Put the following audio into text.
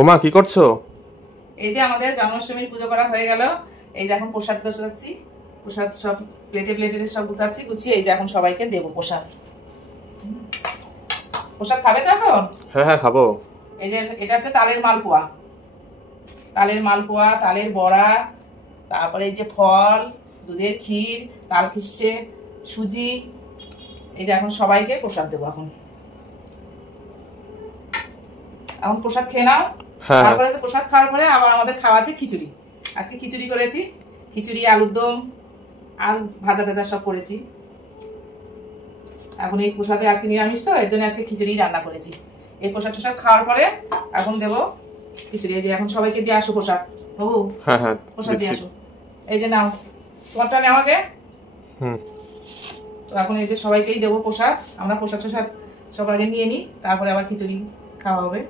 ওমা কি করছো? এই যে আমাদের জন্মাষ্টমীর পুজো করা হয়ে গেল। এই যে এখন প্রসাদ গোছাচ্ছি, প্রসাদ সব প্লেটে প্লেটে সব গুছাচ্ছি, গুছিয়ে এই যে এখন সবাইকে দেবো প্রসাদ। প্রসাদ খাবে তো এখন? হ্যাঁ হ্যাঁ খাবো। এই যে এটা হচ্ছে তালের মালপোয়া, তালের মালপোয়া, তালের বড়া, তারপরে এই যে ফল, দুধের ক্ষীর, তাল খিসে, সুজি। এই যে এখন সবাইকে প্রসাদ দেবো। এখন এখন প্রসাদ খেয়ে নাও। তারপরে তো প্রসাদ খাওয়ার পরে আবার আমাদের খাওয়া আছে খিচুড়ি। আজকে খিচুড়ি করেছি, খিচুড়ি, আলুর দম আর ভাজা টাজা সব করেছি। এখন এই প্রসাদে আজকে নিরামিষ, তো এর জন্য আজকে খিচুড়ি রান্না করেছি। এই প্রসাদ টসাদ খাওয়ার পরে এখন দেবো খিচুড়ি। এই যে এখন সবাইকে দিয়ে আসো প্রসাদ। বাবু প্রসাদ দিয়ে আসো। এই যে নাও, তোমারটা নেও আগে। তো এখন এই যে সবাইকেই দেবো প্রসাদ। আমরা প্রসাদ টসাদ সব আগে নিয়ে নিই, তারপরে আবার খিচুড়ি খাওয়া হবে।